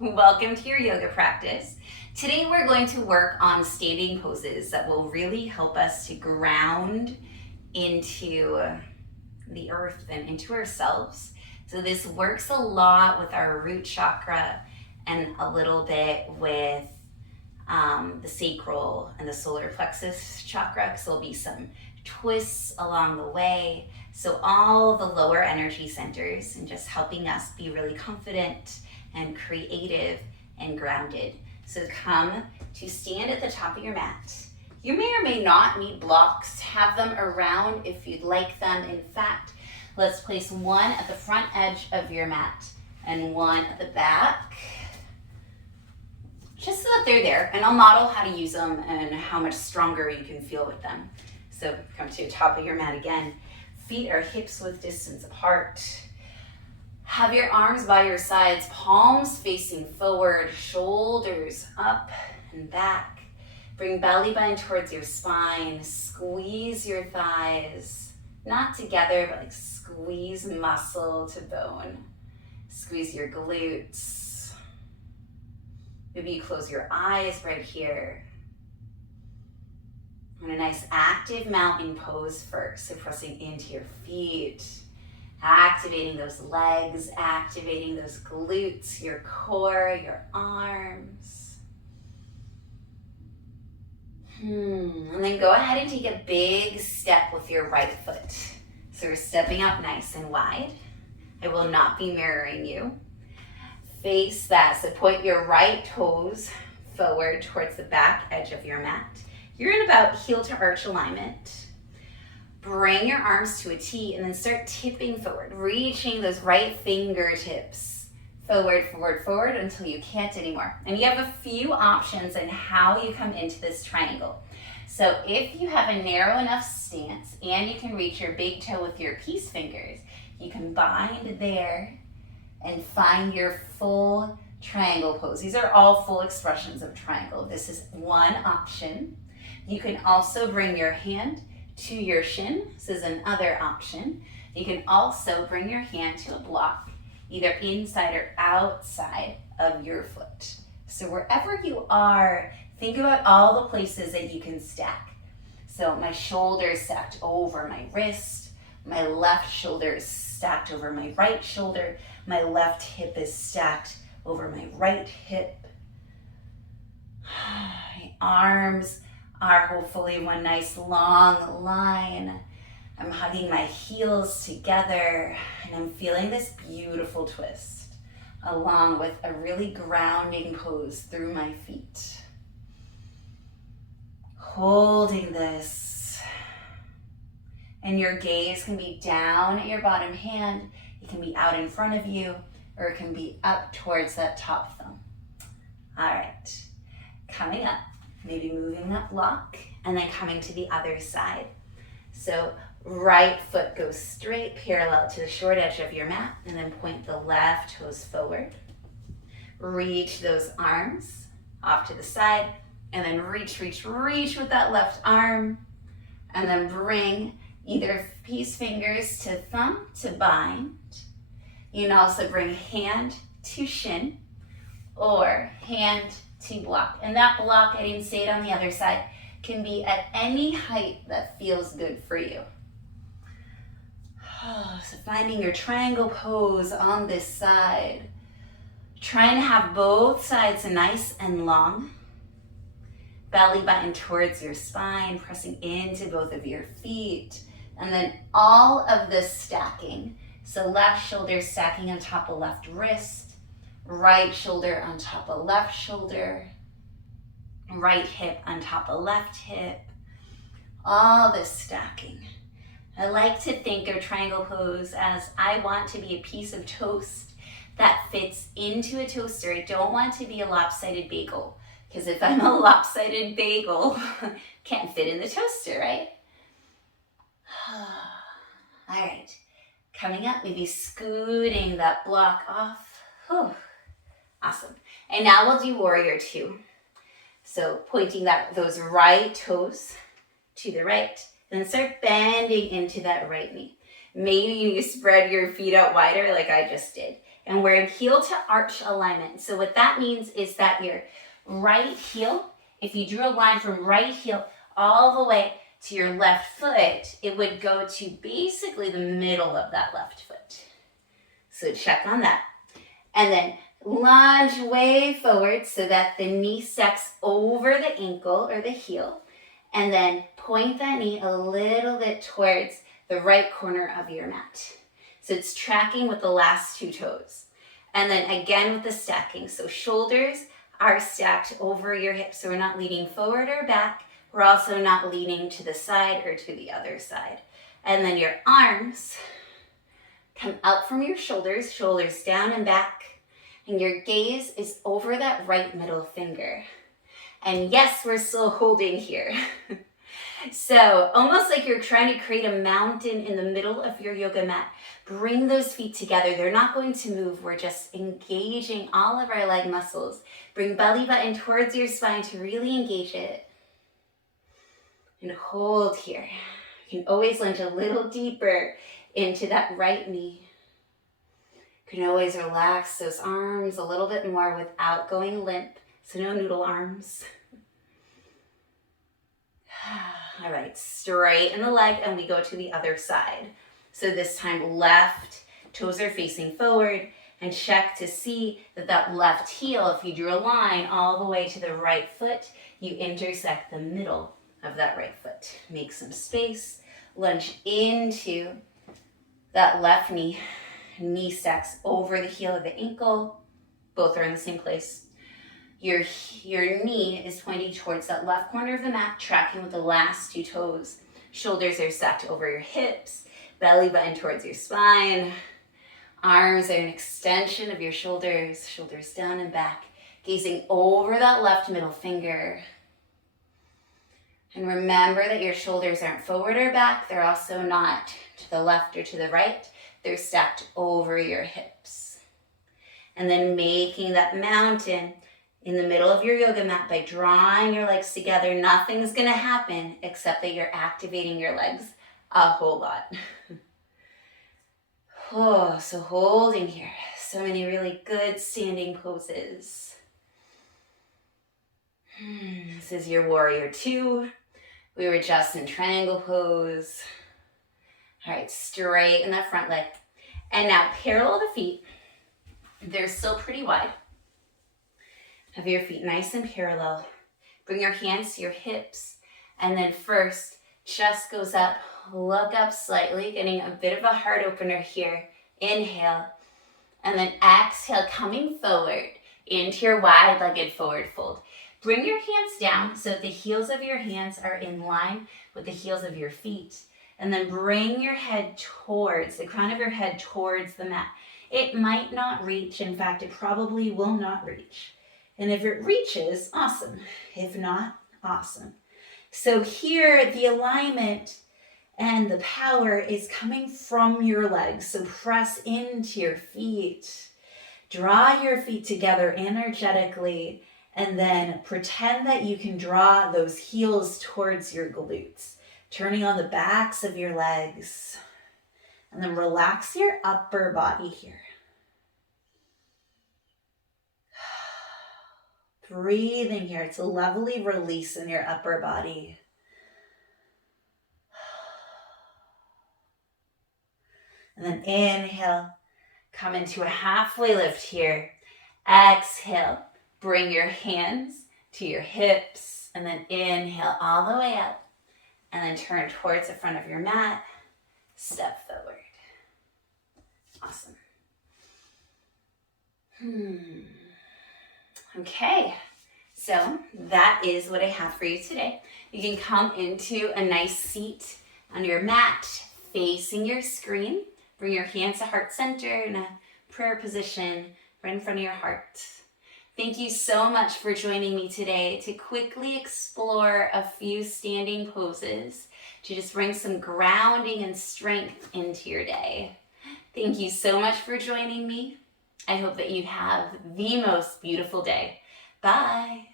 Welcome to your yoga practice. Today we're going to work on standing poses that will really help us to ground into the earth and into ourselves. So this works a lot with our root chakra and a little bit with the sacral and the solar plexus chakra, because there'll be some twists along the way. So all the lower energy centers and just helping us be really confident and creative and grounded. So come to stand at the top of your mat. You may or may not need blocks. Have them around if you'd like them. In fact, let's place one at the front edge of your mat and one at the back, just so that they're there. And I'll model how to use them and how much stronger you can feel with them. So come to the top of your mat again. Feet are hips width distance apart. Have your arms by your sides, palms facing forward, shoulders up and back. Bring belly button towards your spine. Squeeze your thighs, not together, but like squeeze muscle to bone. Squeeze your glutes. Maybe you close your eyes right here. And a nice active mountain pose first. So pressing into your feet. Activating those legs, activating those glutes, your core, your arms. And then go ahead and take a big step with your right foot. So we're stepping up nice and wide. I will not be mirroring you. Face that, so point your right toes forward towards the back edge of your mat. You're in about heel to arch alignment. Bring your arms to a T and then start tipping forward, reaching those right fingertips forward, forward, forward until you can't anymore. And you have a few options in how you come into this triangle. So if you have a narrow enough stance and you can reach your big toe with your peace fingers, you can bind there and find your full triangle pose. These are all full expressions of triangle. This is one option. You can also bring your hand to your shin. This is another option. You can also bring your hand to a block, either inside or outside of your foot. So wherever you are, think about all the places that you can stack. So my shoulder is stacked over my wrist, my left shoulder is stacked over my right shoulder, my left hip is stacked over my right hip. My arms are hopefully one nice long line. I'm hugging my heels together and I'm feeling this beautiful twist along with a really grounding pose through my feet. Holding this, and your gaze can be down at your bottom hand, it can be out in front of you, or it can be up towards that top thumb. All right, coming up. Maybe moving that block and then coming to the other side. So right foot goes straight parallel to the short edge of your mat and then point the left toes forward. Reach those arms off to the side and then reach with that left arm and then bring either peace fingers to thumb to bind. You can also bring hand to shin or hand to block. And that block, I didn't say it on the other side, can be at any height that feels good for you. So finding your triangle pose on this side. Trying to have both sides nice and long. Belly button towards your spine, pressing into both of your feet. And then all of this stacking. So left shoulder stacking on top of left wrist. Right shoulder on top of left shoulder, right hip on top of left hip, all this stacking. I like to think of triangle pose as I want to be a piece of toast that fits into a toaster. I don't want to be a lopsided bagel, because if I'm a lopsided bagel, can't fit in the toaster, right? All right, coming up, maybe scooting that block off. Whew. Awesome. And now we'll do warrior two. So pointing those right toes to the right, then start bending into that right knee. Maybe you spread your feet out wider like I just did. And we're in heel to arch alignment. So what that means is that your right heel, if you drew a line from right heel all the way to your left foot, it would go to basically the middle of that left foot. So check on that. And then lunge way forward so that the knee stacks over the ankle or the heel. And then point that knee a little bit towards the right corner of your mat. So it's tracking with the last two toes. And then again with the stacking. So shoulders are stacked over your hips. So we're not leaning forward or back. We're also not leaning to the side or to the other side. And then your arms come out from your shoulders, shoulders down and back. And your gaze is over that right middle finger. And yes, we're still holding here. So almost like you're trying to create a mountain in the middle of your yoga mat. Bring those feet together. They're not going to move. We're just engaging all of our leg muscles. Bring belly button towards your spine to really engage it. And hold here. You can always lunge a little deeper into that right knee. You can always relax those arms a little bit more without going limp. So no noodle arms. All right, straighten the leg and we go to the other side. So this time left toes are facing forward, and check to see that that left heel, if you drew a line all the way to the right foot, you intersect the middle of that right foot. Make some space, lunge into that left knee. Knee stacks over the heel of the ankle. Both are in the same place. Your knee is pointing towards that left corner of the mat, tracking with the last two toes. Shoulders are stacked over your hips, belly button towards your spine. Arms are an extension of your shoulders, shoulders down and back, gazing over that left middle finger. And remember that your shoulders aren't forward or back. They're also not to the left or to the right. They're stacked over your hips. And then making that mountain in the middle of your yoga mat by drawing your legs together. Nothing's gonna happen except that you're activating your legs a whole lot. Oh, so holding here. So many really good standing poses. This is your warrior two. We were just in triangle pose. All right, straighten that front leg. And now parallel the feet. They're still pretty wide. Have your feet nice and parallel. Bring your hands to your hips. And then first, chest goes up. Look up slightly, getting a bit of a heart opener here. Inhale. And then exhale, coming forward into your wide-legged forward fold. Bring your hands down so that the heels of your hands are in line with the heels of your feet. And then bring your head towards, the crown of your head towards the mat. It might not reach. In fact, it probably will not reach. And if it reaches, awesome. If not, awesome. So here, the alignment and the power is coming from your legs. So press into your feet. Draw your feet together energetically, and then pretend that you can draw those heels towards your glutes, turning on the backs of your legs. And then relax your upper body here. Breathing here. It's a lovely release in your upper body. And then inhale, come into a halfway lift here. Exhale, bring your hands to your hips, and then inhale all the way up, and then turn towards the front of your mat. Step forward. Awesome. Okay, so that is what I have for you today. You can come into a nice seat on your mat, facing your screen. Bring your hands to heart center in a prayer position right in front of your heart. Thank you so much for joining me today to quickly explore a few standing poses to just bring some grounding and strength into your day. Thank you so much for joining me. I hope that you have the most beautiful day. Bye.